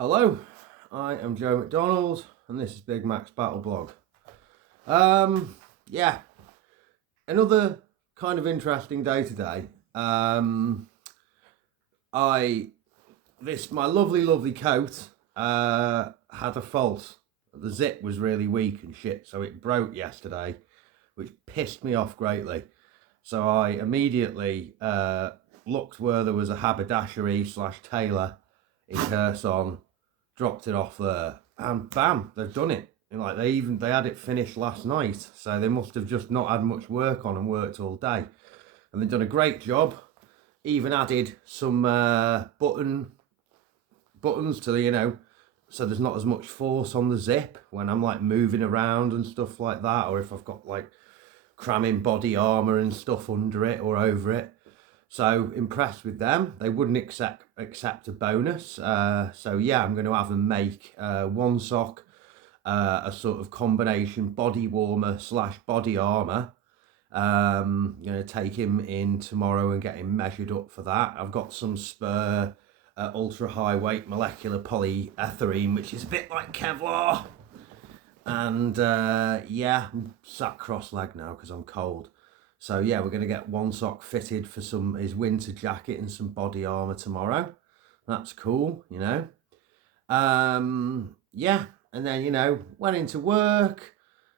Hello, I am Joe McDonald and this is Big Mac's Battle Blog. Yeah, another kind of interesting day today. My lovely coat had a fault. The zip was really weak and shit, so it broke yesterday, which pissed me off greatly. So I immediately looked where there was a haberdashery / tailor in Kherson, dropped it off there, and bam, they've done it. And like they had it finished last night, so they must have just not had much work on and worked all day, and they've done a great job. Even added some buttons to the so there's not as much force on the zip when I'm like moving around and stuff like that, or if I've got like cramming body armor and stuff under it or over it. So impressed with them. They wouldn't accept a bonus. So yeah, I'm going to have them make one sock, a sort of combination body warmer / body armor. I'm going to take him in tomorrow and get him measured up for that. I've got some spare ultra high weight molecular polyethylene, which is a bit like Kevlar. And yeah, I'm sat cross-legged now because I'm cold. So yeah, we're going to get one sock fitted for his winter jacket and some body armor tomorrow. That's cool, Yeah, and then went into work.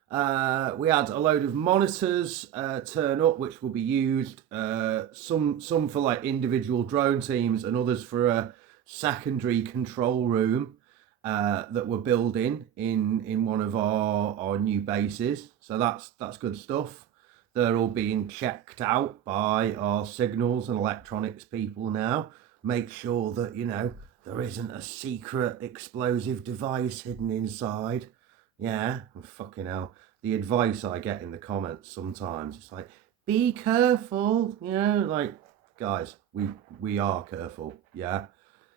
We had a load of monitors turn up, which will be used. Some for like individual drone teams, and others for a secondary control room that we're building in one of our new bases. So that's good stuff. They're all being checked out by our signals and electronics people now. Make sure that, there isn't a secret explosive device hidden inside. Yeah, fucking hell. The advice I get in the comments sometimes, it's like, be careful, like, guys, we are careful, yeah?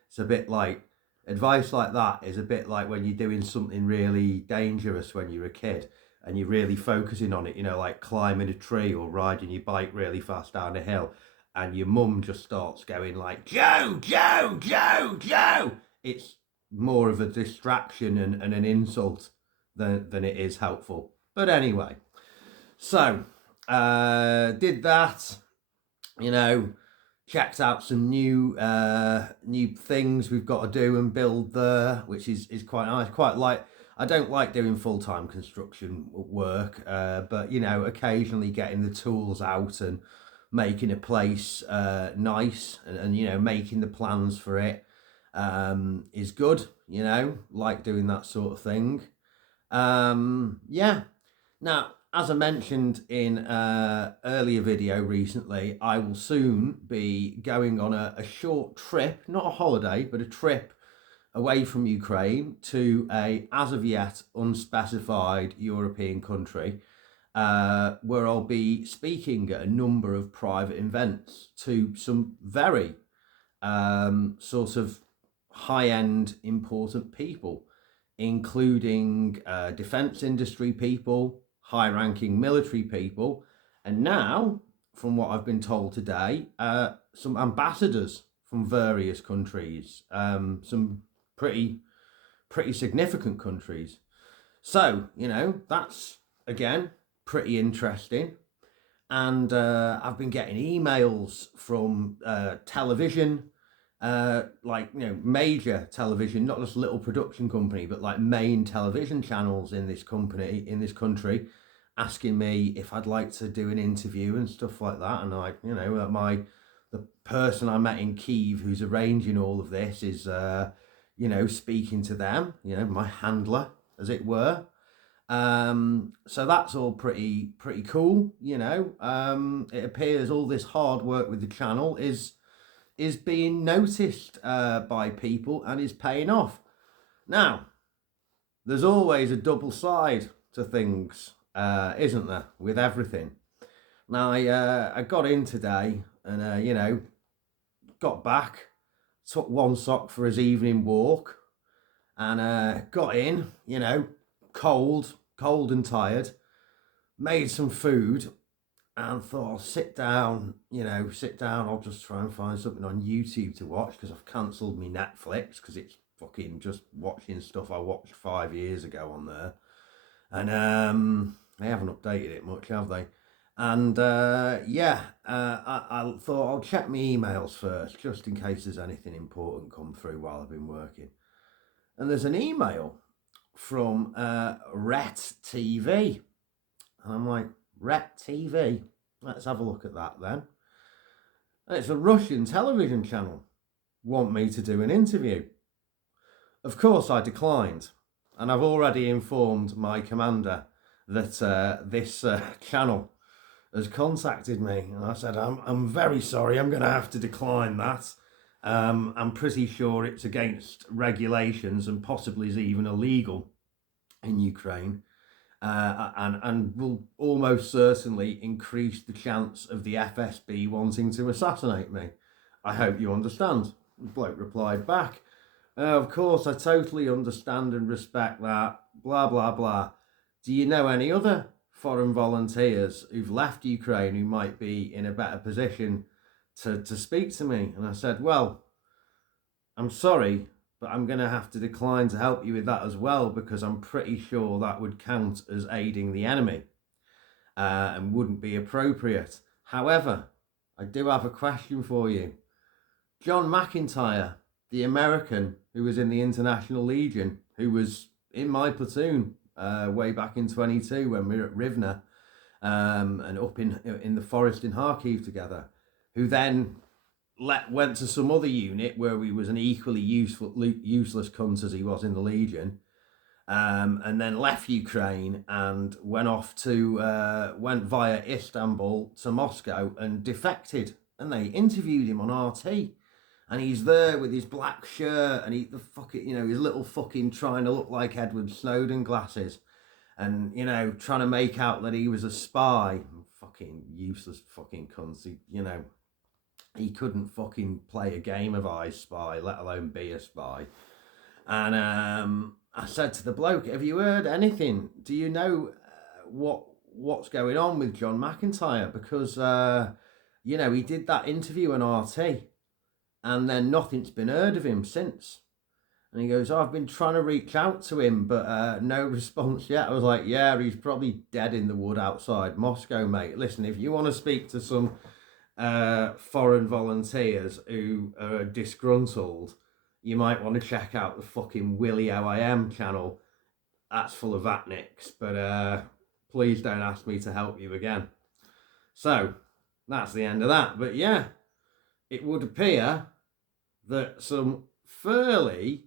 It's a bit like, advice like that is a bit like when you're doing something really dangerous when you're a kid and you're really focusing on it, like climbing a tree or riding your bike really fast down a hill, and your mum just starts going like, Joe, Joe, Joe, Joe. It's more of a distraction and an insult than it is helpful. But anyway, so did that, checked out some new things we've got to do and build there, which is quite nice. I don't like doing full-time construction work, but occasionally getting the tools out and making a place nice and making the plans for it is good. Like doing that sort of thing. Yeah. Now, as I mentioned in earlier video recently, I will soon be going on a short trip, not a holiday, but a trip away from Ukraine to a, as of yet, unspecified European country, where I'll be speaking at a number of private events to some very sort of high-end important people, including defense industry people, high-ranking military people, and now, from what I've been told today, some ambassadors from various countries, some pretty significant countries. So, that's, again, pretty interesting. And I've been getting emails from television, major television, not just little production company, but like main television channels in this country, asking me if I'd like to do an interview and stuff like that. And the person I met in Kyiv who's arranging all of this is speaking to them, my handler, as it were. So that's all pretty cool. It appears all this hard work with the channel is being noticed by people and is paying off. Now, there's always a double side to things, isn't there, with everything. Now, I got in today and, got back, took one sock for his evening walk, and got in, cold and tired, made some food, and thought I'll sit down, I'll just try and find something on YouTube to watch because I've cancelled my Netflix because it's fucking just watching stuff I watched 5 years ago on there. And they haven't updated it much, have they? And I thought I'll check my emails first, just in case there's anything important come through while I've been working. And there's an email from Ret TV. And I'm like, Ret TV? Let's have a look at that then. And it's a Russian television channel. Want me to do an interview? Of course I declined. And I've already informed my commander that this channel has contacted me. And I said, I'm very sorry, I'm going to have to decline that. I'm pretty sure it's against regulations and possibly is even illegal in Ukraine. And will almost certainly increase the chance of the FSB wanting to assassinate me. I hope you understand. The bloke replied back, of course, I totally understand and respect that, blah, blah, blah. Do you know any other foreign volunteers who've left Ukraine who might be in a better position to speak to me? And I said, well, I'm sorry, but I'm going to have to decline to help you with that as well, because I'm pretty sure that would count as aiding the enemy and wouldn't be appropriate. However, I do have a question for you. John McIntyre, the American who was in the International Legion, who was in my platoon way back in 22 when we were at Rivne and up in the forest in Kharkiv together, who then went to some other unit where he was an equally useless cunt as he was in the Legion, and then left Ukraine and went via Istanbul to Moscow and defected. And they interviewed him on RT, and he's there with his black shirt and his little fucking trying to look like Edward Snowden glasses, and trying to make out that he was a spy. Fucking useless fucking cunts. He couldn't fucking play a game of I Spy, let alone be a spy. And I said to the bloke, have you heard anything? Do you know what's going on with John McIntyre? Because, he did that interview on RT, and then nothing's been heard of him since. And he goes, I've been trying to reach out to him, but no response yet. I was like, yeah, he's probably dead in the wood outside Moscow, mate. Listen, if you want to speak to some foreign volunteers who are disgruntled, you might want to check out the fucking Willy OIM channel. That's full of vatniks, but please don't ask me to help you again. So that's the end of that. But yeah, it would appear that some fairly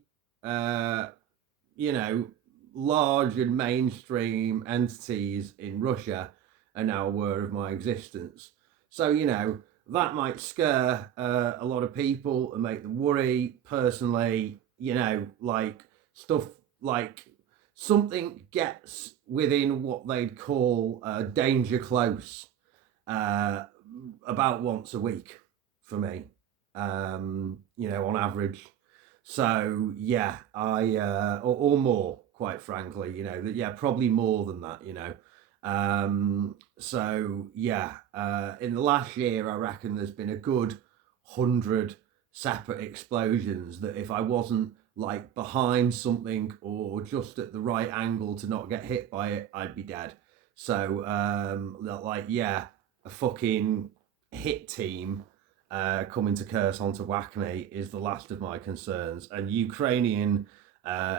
large and mainstream entities in Russia are now aware of my existence. So, that might scare a lot of people and make them worry. Personally, stuff like something gets within what they'd call danger close about once a week for me, on average. So, yeah, or more, quite frankly, probably more than that, in the last year, I reckon there's been a good 100 separate explosions that if I wasn't like behind something or just at the right angle to not get hit by it, I'd be dead. So, a fucking hit team coming to Kherson to whack me is the last of my concerns. And Ukrainian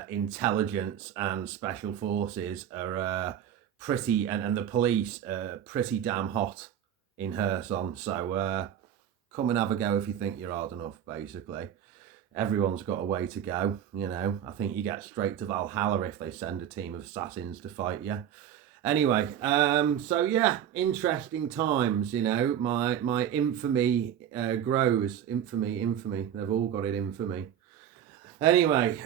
intelligence and special forces are pretty, and the police pretty damn hot in Kherson. So come and have a go if you think you're hard enough, basically. Everyone's got a way to go, I think you get straight to Valhalla if they send a team of assassins to fight you. Anyway, interesting times, my infamy grows. Infamy, they've all got it, infamy. Anyway,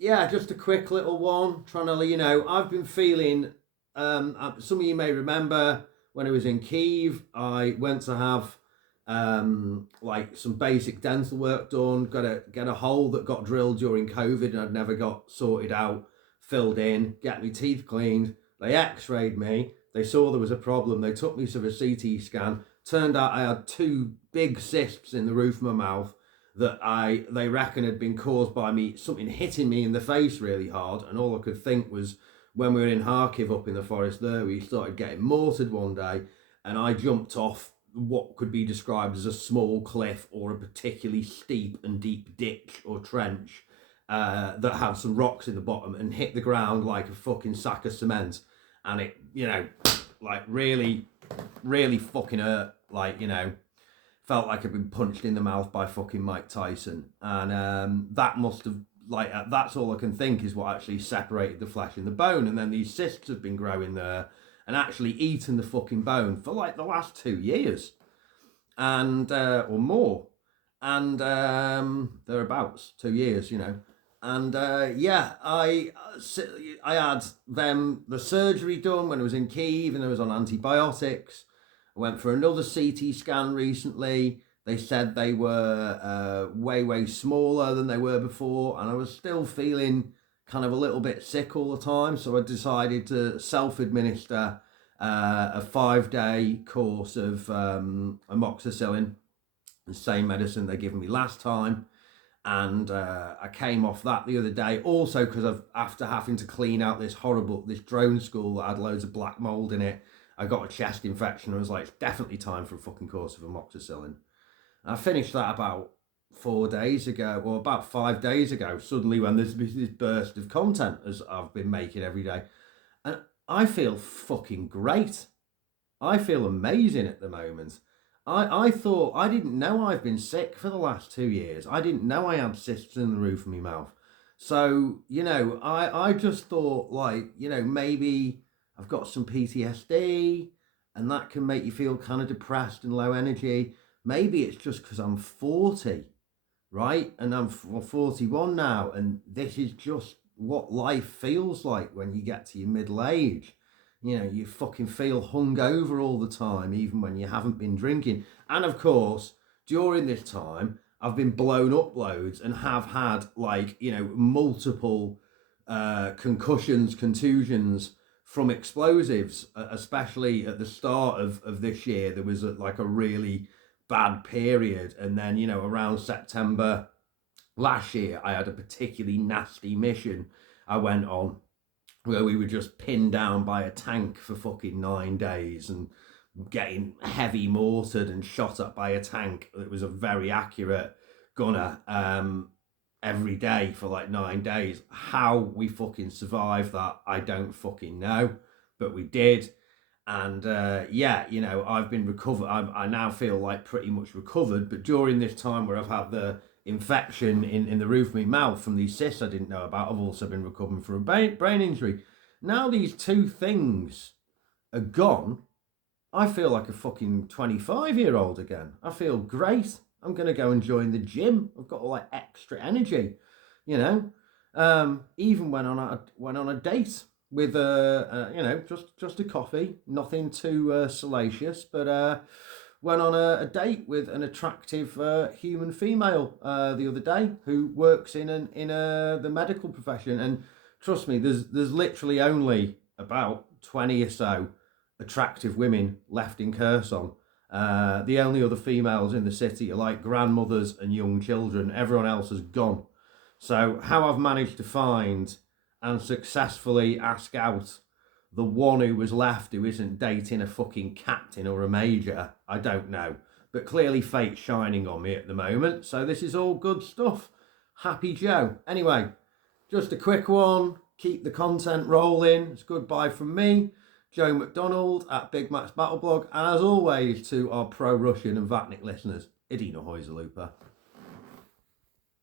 just a quick little one, trying to, I've been feeling, some of you may remember when I was in Kyiv, I went to have some basic dental work done, get a hole that got drilled during COVID and I'd never got sorted out, filled in, get my teeth cleaned. They x-rayed me, they saw there was a problem, they took me to a CT scan, turned out I had 2 big cysts in the roof of my mouth, that they reckon had been caused by me something hitting me in the face really hard, and all I could think was when we were in Kharkiv up in the forest there, we started getting mortared one day, and I jumped off what could be described as a small cliff or a particularly steep and deep ditch or trench that had some rocks in the bottom, and hit the ground like a fucking sack of cement, and it, like really, really fucking hurt, like, felt like I'd been punched in the mouth by fucking Mike Tyson. And that must have, like, that's all I can think is what actually separated the flesh and the bone. And then these cysts have been growing there and actually eaten the fucking bone for like the last 2 years. And, or more. And thereabouts, 2 years, And I had the surgery done when I was in Kyiv and I was on antibiotics. I went for another CT scan recently. They said they were way, way smaller than they were before, and I was still feeling kind of a little bit sick all the time. So I decided to self-administer a 5-day course of amoxicillin, the same medicine they gave me last time. And I came off that the other day, also because after having to clean out this drone school that had loads of black mold in it, I got a chest infection. I was like, it's definitely time for a fucking course of amoxicillin. And I finished that about 4 days ago, or about 5 days ago, suddenly, when there's this burst of content as I've been making every day. And I feel fucking great. I feel amazing at the moment. I thought, I didn't know I've been sick for the last 2 years. I didn't know I had cysts in the roof of my mouth. So, I just thought, like, maybe I've got some PTSD and that can make you feel kind of depressed and low energy. Maybe it's just because I'm 40, right? And I'm 41 now, and this is just what life feels like when you get to your middle age. You fucking feel hungover all the time, even when you haven't been drinking. And of course, during this time, I've been blown up loads and have had, like, multiple concussions, contusions from explosives, especially at the start of this year. There was a really bad period. And then, around September last year, I had a particularly nasty mission I went on where we were just pinned down by a tank for fucking 9 days and getting heavy mortared and shot up by a tank that was a very accurate gunner every day for like 9 days. How we fucking survived that, I don't fucking know, but we did. And I've been recovered. I now feel like pretty much recovered, but during this time where I've had the infection in the roof of my mouth from these cysts I didn't know about, I've also been recovering from a brain injury. Now these two things are gone, I feel like a fucking 25-year-old again. I feel great. I'm going to go and join the gym. I've got like extra energy, Even went on a date with just a coffee, nothing too salacious, but went on a date with an attractive human female the other day who works in the medical profession. And trust me, there's literally only about 20 or so attractive women left in Kherson. The only other females in the city are like grandmothers and young children. Everyone else has gone. So how I've managed to find and successfully ask out the one who was left who isn't dating a fucking captain or a major, I don't know. But clearly fate's shining on me at the moment. So this is all good stuff. Happy Joe. Anyway, just a quick one. Keep the content rolling. It's goodbye from me, Joe McDonald at Big Max Battle Blog. And as always, to our pro-Russian and Vatnik listeners, Idina Hojzalupa.